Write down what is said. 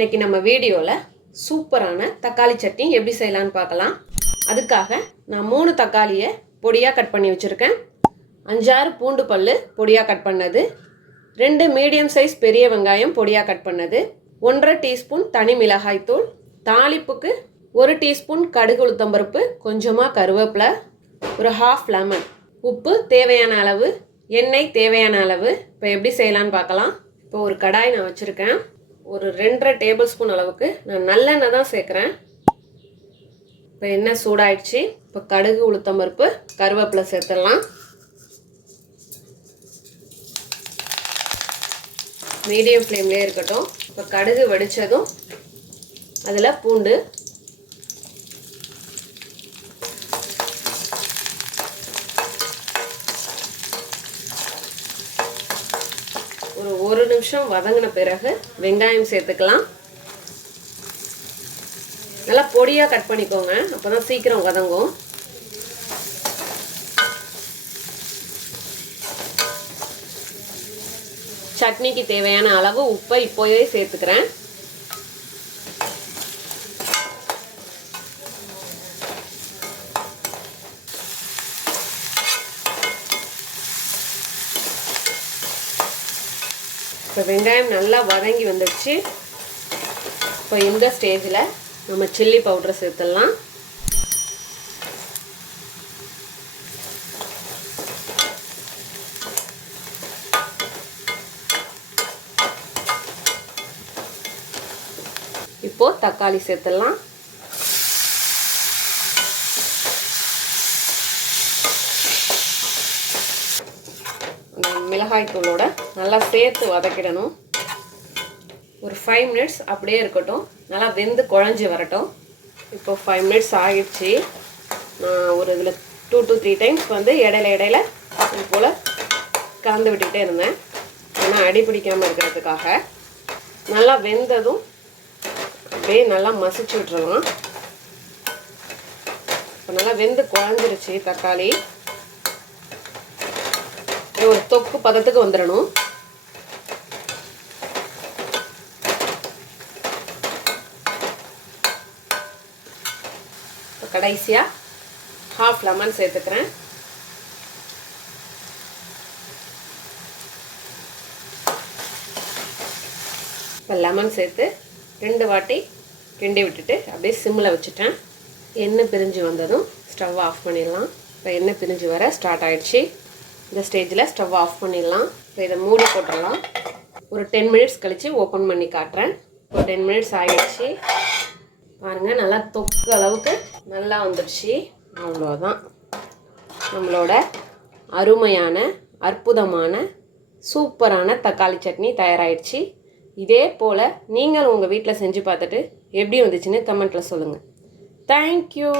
இன்னைக்கு நம்ம வீடியோவில் சூப்பரான தக்காளி சட்னி எப்படி செய்யலான்னு பார்க்கலாம். அதுக்காக நான் 3 தக்காளியை பொடியாக கட் பண்ணி வச்சுருக்கேன். 5-6 பூண்டு பல் பொடியாக கட் பண்ணது, 2 மீடியம் சைஸ் பெரிய வெங்காயம் பொடியாக கட் பண்ணது, 1/2 டீஸ்பூன் தனி மிளகாய் தூள், தாளிப்புக்கு 1 டீஸ்பூன் கடுகு உளுத்தம்பருப்பு, கொஞ்சமாக கருவேப்பிலை, ஒரு 1/2 லெமன், உப்பு தேவையான அளவு, எண்ணெய் தேவையான அளவு. இப்போ எப்படி செய்யலான்னு பார்க்கலாம். இப்போ ஒரு கடாய் நான் வச்சுருக்கேன். ஒரு 2.5 டேபிள் ஸ்பூன் அளவுக்கு நான் நல்லெண்ணெய் தான் சேர்க்குறேன். இப்போ எண்ணெய் சூடாயிடுச்சு. இப்போ கடுகு உளுத்தம்பருப்பு கருவேப்பிலை சேர்த்துடலாம். மீடியம் ஃப்ளேம்லேயே இருக்கட்டும். இப்போ கடுகு வெடித்ததும் அதில் பூண்டு, ஒரு நிமிஷம் வதங்கின பிறகு வெங்காயம் சேர்த்துக்கலாம். நல்லா பொடியாக கட் பண்ணிக்கோங்க, அப்போ தான் சீக்கிரம் வதங்கும். சட்னிக்கு தேவையான அளவு உப்பை இப்போயே சேர்த்துக்கிறேன். இப்போ வெங்காயம் நல்லா வதங்கி வந்துடுச்சு. இப்போ இந்த ஸ்டேஜில் நம்ம சில்லி பவுடரை சேர்த்துடலாம். இப்போது தக்காளி சேர்த்துடலாம். மிளகாய் தூளோட நல்லா சேர்த்து வதக்கிடணும். ஒரு 5 மினிட்ஸ் அப்படியே இருக்கட்டும், நல்லா வெந்து குழஞ்சி வரட்டும். இப்போ 5 மினிட்ஸ் ஆகிடுச்சு. நான் ஒரு இதில் 2 to 3 டைம்ஸ் இடையில இது போல் கலந்து விட்டுக்கிட்டே இருந்தேன், ஏன்னா அடி பிடிக்காமல் இருக்கிறதுக்காக. நல்லா வெந்ததும் அப்படியே நல்லா மசிச்சு விட்டுருலாம். இப்போ நல்லா வெந்து குழஞ்சிருச்சு தக்காளி. ஒரு தொக்கு பதத்துக்கு வந்துடணும். கடைசியாக 1/2 லெமன் சேர்த்துக்கிறேன். இப்போ லெமன் சேர்த்து 2 வாட்டி கிண்டி விட்டுட்டு அப்படியே சிம்மில் வச்சுட்டேன். எண்ணெய் பிரிஞ்சு வந்ததும் ஸ்டவ் ஆஃப் பண்ணிடலாம். இப்போ எண்ணெய் பிரிஞ்சு வர ஸ்டார்ட் ஆகிடுச்சு. இந்த ஸ்டேஜில் ஸ்டவ் ஆஃப் பண்ணிடலாம். இப்போ இதை மூடி போட்டுடலாம். ஒரு 10 மினிட்ஸ் கழித்து ஓப்பன் பண்ணி காட்டுறேன். இப்போ 10 மினிட்ஸ் ஆகிடுச்சு. பாருங்கள், நல்லா தொக்கு அளவுக்கு நல்லா வந்துடுச்சு. அவ்வளோதான், நம்மளோட அருமையான அற்புதமான சூப்பரான தக்காளி சட்னி தயாராகிடுச்சு. இதே போல் நீங்கள் உங்கள் வீட்டில் செஞ்சு பார்த்துட்டு எப்படி வந்துச்சுன்னு கமெண்ட்டில் சொல்லுங்கள். தேங்க்யூ.